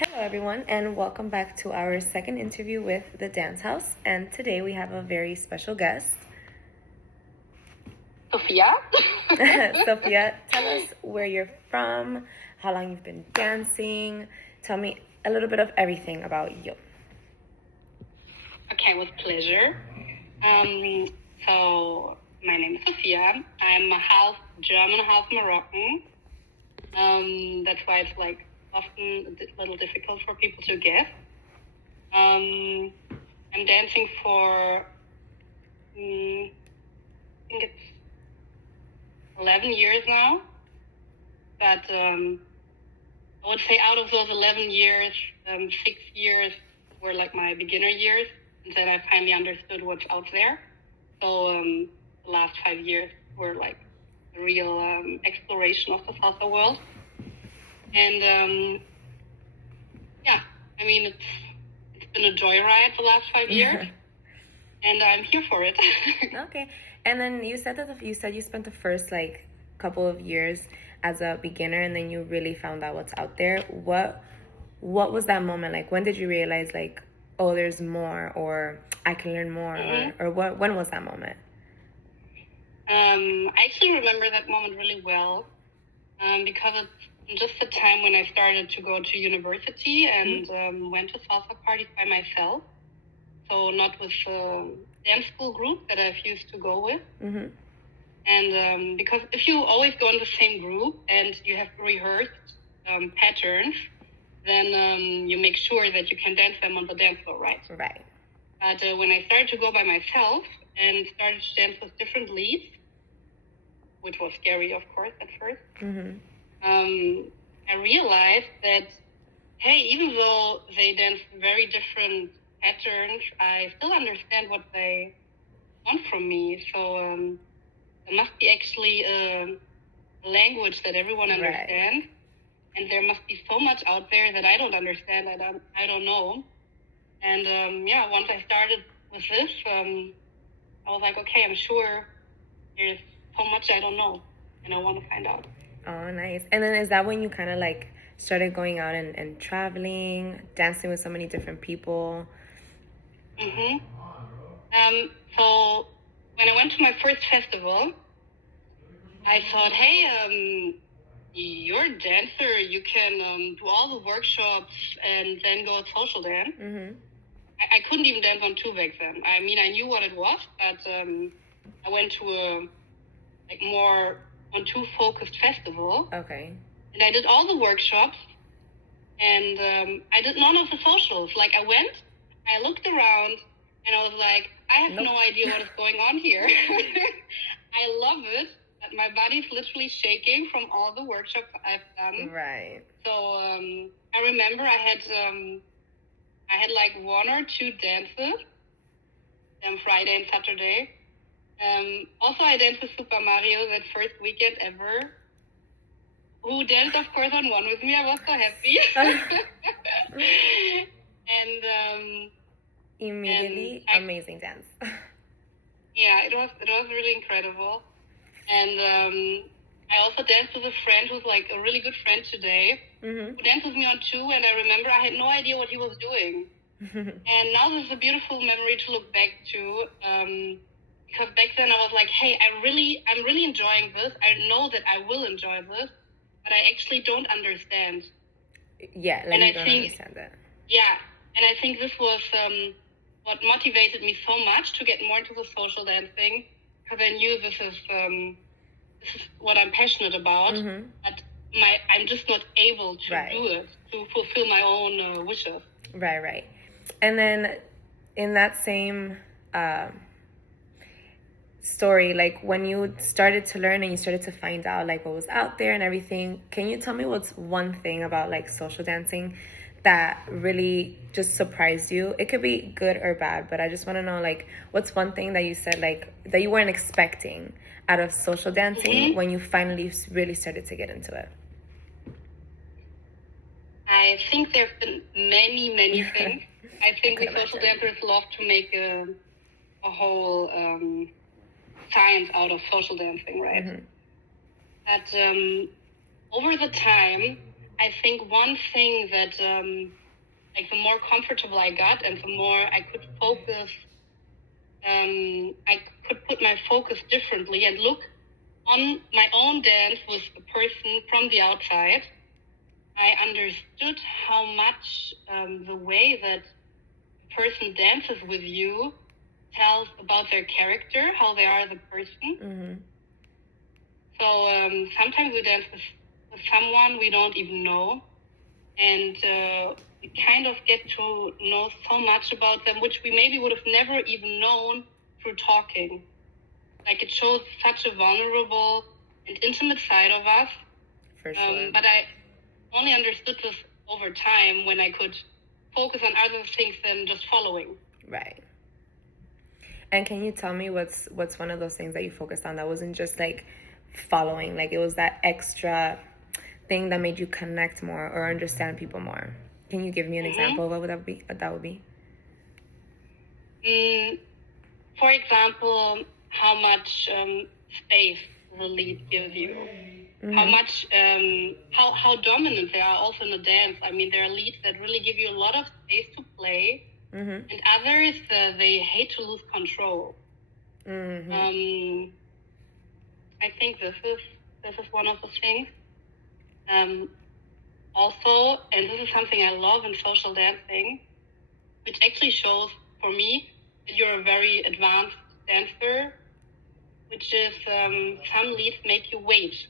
Hello, everyone, and welcome back to our second interview with the Dance House. And today we have a very special guest. Sophia. Sophia, tell us where you're from, how long you've been dancing. Tell me a little bit of everything about you. Okay, with pleasure. So my name is Sophia. I'm half German, half Moroccan. That's why it's like often a little difficult for people to guess. I'm dancing for I think it's 11 years now. But I would say out of those 11 years, 6 years were like my beginner years. And then I finally understood what's out there. So the last 5 years were like a real exploration of the salsa world. And yeah, I mean, it's been a joyride the last 5 years. And I'm here for it. Okay. And then you said you spent the first couple of years as a beginner, and then you really found out what's out there. What was that moment like? When did you realize oh, there's more, or I can learn more, Mm-hmm. or what? When was that moment? I actually remember that moment really well because it's just the time when I started to go to university and went to salsa parties by myself. So not with the dance school group that I've used to go with. Mm-hmm. And because if you always go in the same group and you have rehearsed patterns, then you make sure that you can dance them on the dance floor, right? Right. But when I started to go by myself and started to dance with different leads, which was scary, of course, at first, I realized that, hey, even though they dance very different patterns, I still understand what they want from me. So there must be actually a language that everyone understands. Right. And there must be so much out there that I don't understand, I don't know. And once I started with this, I was like, okay, I'm sure there's so much I don't know, and I want to find out. Oh, nice. And then is that when you kind of started going out and traveling, dancing with so many different people? Mm-hmm. So when I went to my first festival, I thought, hey, you're a dancer. You can do all the workshops and then go social dance. Mm-hmm. I couldn't even dance on two back then. I mean, I knew what it was, but I went to a more on two focused festival. Okay. And I did all the workshops, and I did none of the socials. Like I went, I looked around, and I was like, I have no idea what is going on here. I love it, but my body's literally shaking from all the workshops I've done. Right. So I remember I had like one or two dances, Friday and Saturday. Also, I danced with Super Mario that first weekend ever. Who danced, of course, on one with me. I was so happy. And immediately, amazing dance. Yeah, it was really incredible. And I also danced with a friend who's like a really good friend today, who danced with me on two. And I remember I had no idea what he was doing. And now this is a beautiful memory to look back to. Because back then I was like, hey, I'm really enjoying this. I know that I will enjoy this, but I actually don't understand. Yeah, like you don't understand that. Yeah, and I think this was what motivated me so much to get more into the social dancing, because I knew this is what I'm passionate about, but I'm just not able to do it, to fulfill my own wishes. Right. And then in that same story, when you started to learn and you started to find out what was out there and everything, can you tell me what's one thing about social dancing that really just surprised you? It could be good or bad, but I just want to know what's one thing that you said that you weren't expecting out of social dancing when you finally really started to get into it. I think there's been many things. I think we social dancers love to make a whole science out of social dancing, right? But over the time, I think one thing that like the more comfortable I got and the more I could focus, I could put my focus differently and look on my own dance with a person from the outside. I understood how much the way that a person dances with you tells about their character, how they are as a person. Mm-hmm. So sometimes we dance with someone we don't even know, and we kind of get to know so much about them, which we maybe would have never even known through talking. Like, it shows such a vulnerable and intimate side of us. For sure. But I only understood this over time when I could focus on other things than just following. Right. And can you tell me what's one of those things that you focused on that wasn't just like following, like it was that extra thing that made you connect more or understand people more? Can you give me an example of what that would be? For example, how much space the lead gives you. How much, how dominant they are also in the dance. I mean, there are leads that really give you a lot of space to play, and others, they hate to lose control. I think this is one of the things. Also, and this is something I love in social dancing, which actually shows for me that you're a very advanced dancer, which is some leads make you wait.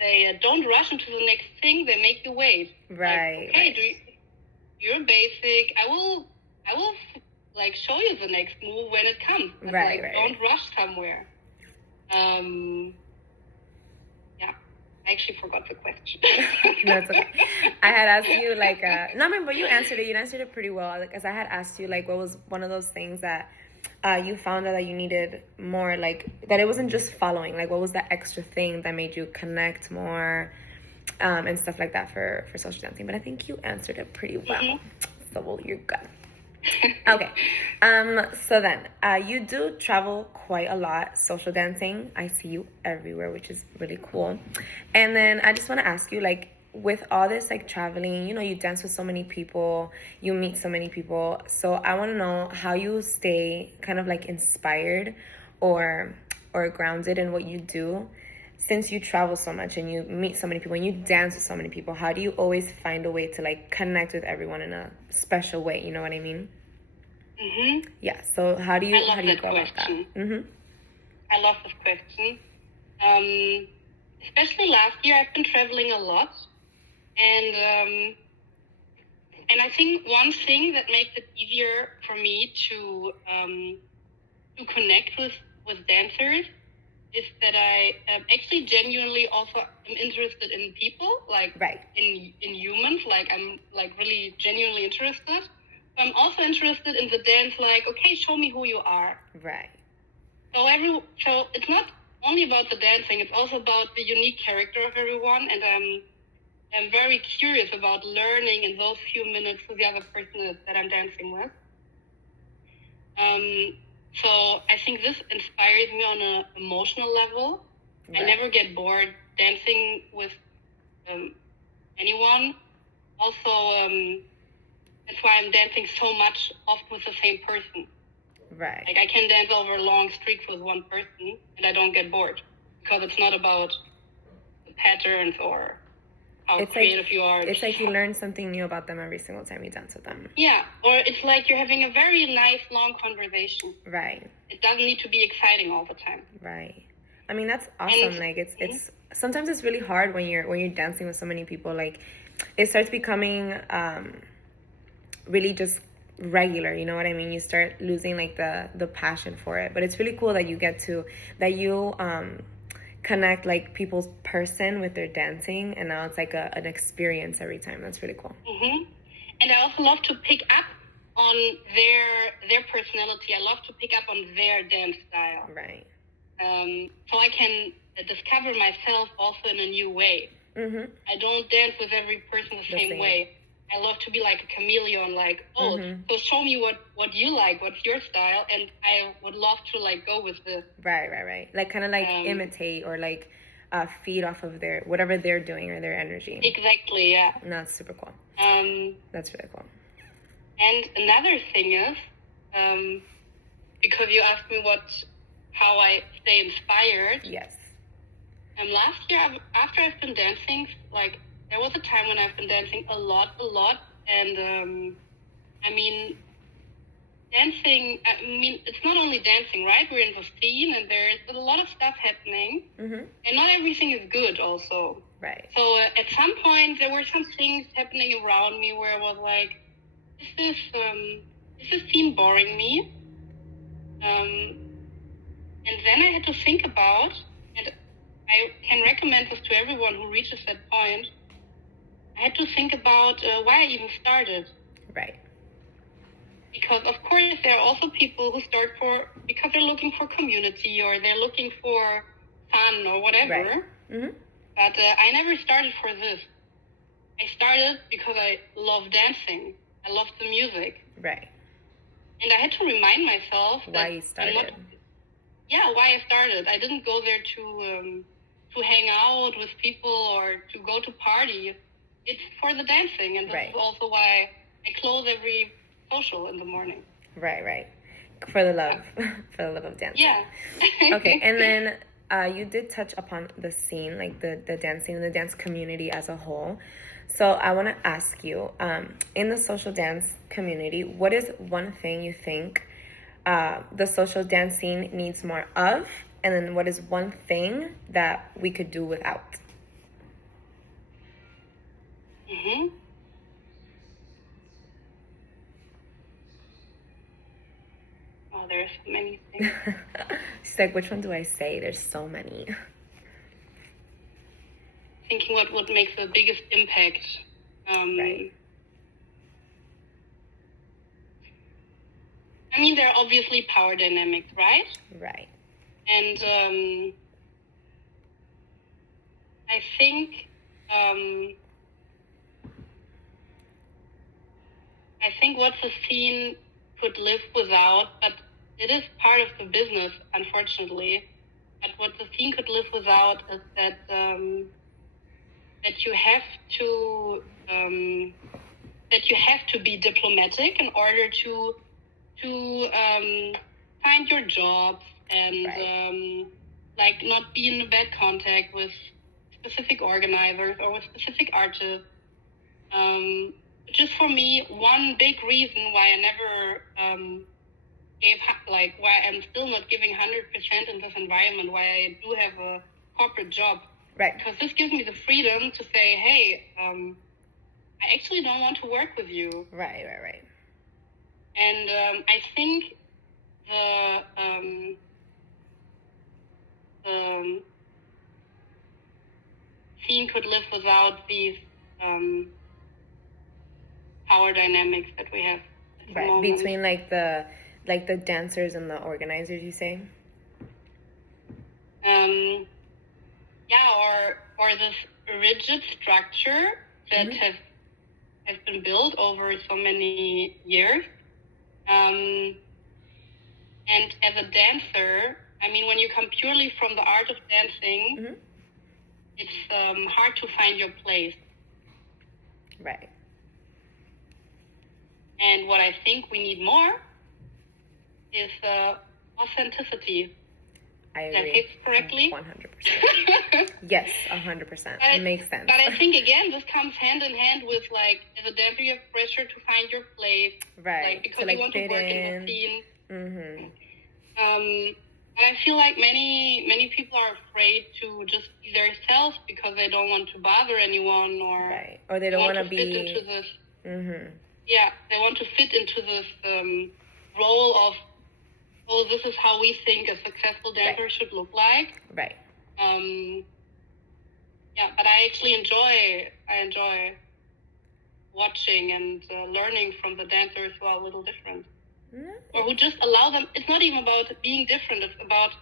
They don't rush into the next thing. They make you wait. Right. Like, okay, right. You're basic. I will like show you the next move when it comes. But, right. Don't rush somewhere. Yeah. I actually forgot the question. That's okay. I had asked you like no, I mean, but you answered it. You answered it pretty well. Like, as I had asked you, like, what was one of those things that you found out that you needed more, like that it wasn't just following, like what was that extra thing that made you connect more and stuff like that for social dancing. But I think you answered it pretty well. So well, you're good. Okay. So then you do travel quite a lot social dancing. I see you everywhere, which is really cool. And then I just want to ask you, like, with all this like traveling, you know, you dance with so many people, you meet so many people. So I want to know how you stay kind of like inspired or grounded in what you do, since you travel so much and you meet so many people and you dance with so many people. How do you always find a way to like connect with everyone in a special way? You know what I mean? Yeah. So how do you go about that? I love this question. Especially last year, I've been traveling a lot. And I think one thing that makes it easier for me to connect with dancers is that I actually genuinely also am interested in people, like in humans. Like, I'm like really genuinely interested. But I'm also interested in the dance. Like, okay, show me who you are. Right. So it's not only about the dancing; it's also about the unique character of everyone, and I'm very curious about learning in those few minutes who the other person is that I'm dancing with. So I think this inspires me on an emotional level. Right. I never get bored dancing with anyone. Also, that's why I'm dancing so much, often with the same person. Right. Like, I can dance over long streaks with one person and I don't get bored, because it's not about the patterns or how creative you are. It's like you learn something new about them every single time you dance with them. Yeah, or it's like you're having a very nice long conversation. Right. It doesn't need to be exciting all the time. Right. I mean, that's awesome. Like, it's sometimes it's really hard when you're dancing with so many people. Like, it starts becoming really just regular, you know what I mean? You start losing like the passion for it. But it's really cool that you connect like people's person with their dancing, and now it's like an experience every time. That's really cool. And I also love to pick up on their personality. I love to pick up on their dance style. Right. So I can discover myself also in a new way. I don't dance with every person the same way. I love to be like a chameleon, like, so show me what you like, what's your style, and I would love to like go with this. Right. Like kind of like imitate or like feed off of their whatever they're doing or their energy. Exactly, yeah. And that's super cool. That's really cool. And another thing is, because you asked me how I stay inspired. Yes. Last year, after I've been dancing, like, there was a time when I've been dancing a lot, and I mean, dancing, it's not only dancing, right? We're in the scene, and there's a lot of stuff happening, and not everything is good also. Right. So at some point, there were some things happening around me where I was like, this scene boring me? And then I had to think about, and I can recommend this to everyone who reaches that point, I had to think about why I even started. Right. Because, of course, there are also people who start because they're looking for community or they're looking for fun or whatever. Right. But I never started for this. I started because I love dancing. I love the music. Right. And I had to remind myself why you started. Why I started. I didn't go there to hang out with people or to go to party. It's for the dancing, and this is also why I close every social in the morning. Right. For the love, for the love of dancing. Yeah. Okay, and then you did touch upon the scene, like the dancing and the dance community as a whole. So I want to ask you, in the social dance community, what is one thing you think the social dance scene needs more of? And then what is one thing that we could do without? Oh, there's so many things. She's like, which one do I say? There's so many. Thinking what would make the biggest impact. Right. I mean, there are obviously power dynamics, right? Right. And I think what the scene could live without, but it is part of the business, unfortunately. But what the scene could live without is that you have to be diplomatic in order to find your jobs and like not be in bad contact with specific organizers or with specific artists. Just for me, one big reason why I never why I'm still not giving 100% in this environment, why I do have a corporate job. Right. Because this gives me the freedom to say, hey, I actually don't want to work with you. Right. And I think the scene could live without these power dynamics that we have at the moment. Between like the dancers and the organizers, you say? Or this rigid structure that has been built over so many years. And as a dancer, I mean, when you come purely from the art of dancing, it's hard to find your place. Right. And what I think we need more is authenticity. I agree. Did I say it correctly? 100%. Yes, 100%. It makes sense. But I think, again, this comes hand in hand with, like, as a dancer, you have pressure to find your place. Right. Like, because you want to work in the scene. And I feel like many people are afraid to just be themselves because they don't want to bother anyone or they don't want to fit into this. Yeah, they want to fit into this role of, this is how we think a successful dancer should look like. Right. But I actually enjoy watching and learning from the dancers who are a little different. Or who just allow them. It's not even about being different. It's about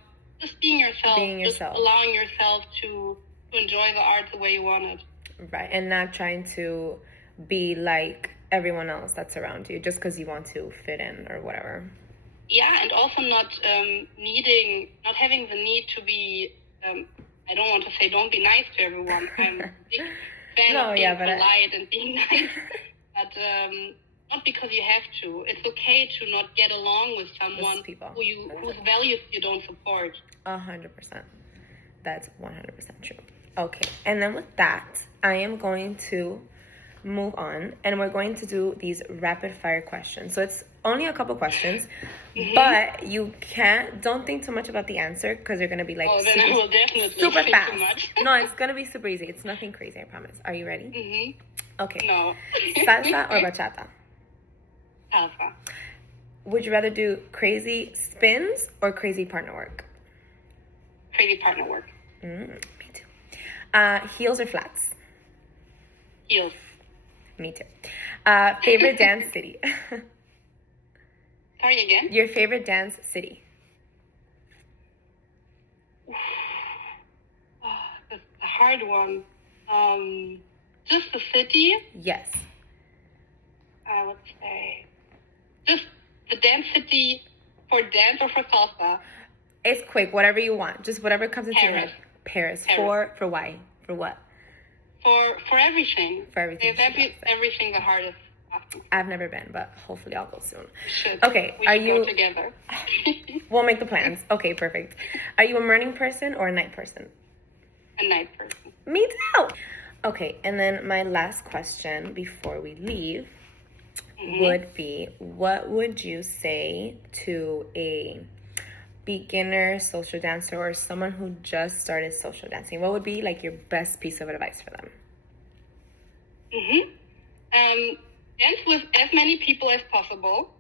just being yourself. Just allowing yourself to enjoy the art the way you want it. Right, and not trying to be like everyone else that's around you just because you want to fit in or whatever. Yeah, and also not having the need to be I don't want to say don't be nice to everyone. I'm a big fan No, of being yeah, but polite and being nice. But not because you have to. It's okay to not get along with someone people. whose values you don't support. 100%. That's 100% true. Okay, and then with that, I am going to move on, and we're going to do these rapid fire questions. So it's only a couple questions, but you don't think too much about the answer, because you're going to be like, then I will definitely super think fast. too much. No, it's going to be super easy. It's nothing crazy, I promise. Are you ready? Okay. No. Salsa or bachata? Salsa. Would you rather do crazy spins or crazy partner work? Crazy partner work. Me too. Heels or flats? Heels. Me too. Favorite dance city? Sorry again? Your favorite dance city? That's a hard one. Just the city. Yes. I would say just the dance city for dance or for salsa. It's quick, whatever you want. Just whatever comes into your head. Paris. For why? For what? For everything. For everything. Everything the hardest. I've never been, but hopefully I'll go soon. We should. Okay, we are should you go together? We'll make the plans. Okay, perfect. Are you a morning person or a night person? A night person. Me too. Okay, and then my last question before we leave would be, what would you say to a beginner social dancer or someone who just started social dancing? What would be like your best piece of advice for them? Dance with as many people as possible.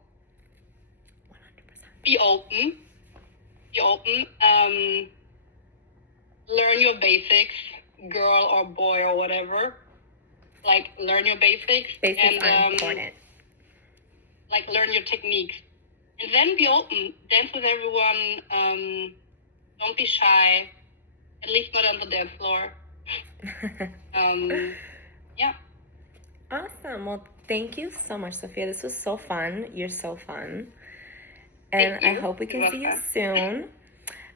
100%. Be open. Learn your basics, girl or boy or whatever. Like, learn your basics. Basics are important. Like, learn your techniques. And then be open. Dance with everyone. Don't be shy. At least not on the dance floor. Yeah. Awesome. Well, thank you so much, Sophia. This was so fun. You're so fun. And I hope we can see you soon.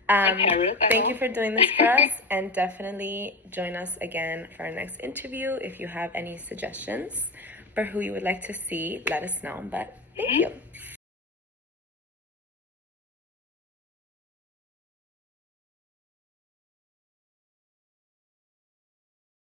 Thank you for doing this for us. And definitely join us again for our next interview. If you have any suggestions for who you would like to see, let us know. But thank you.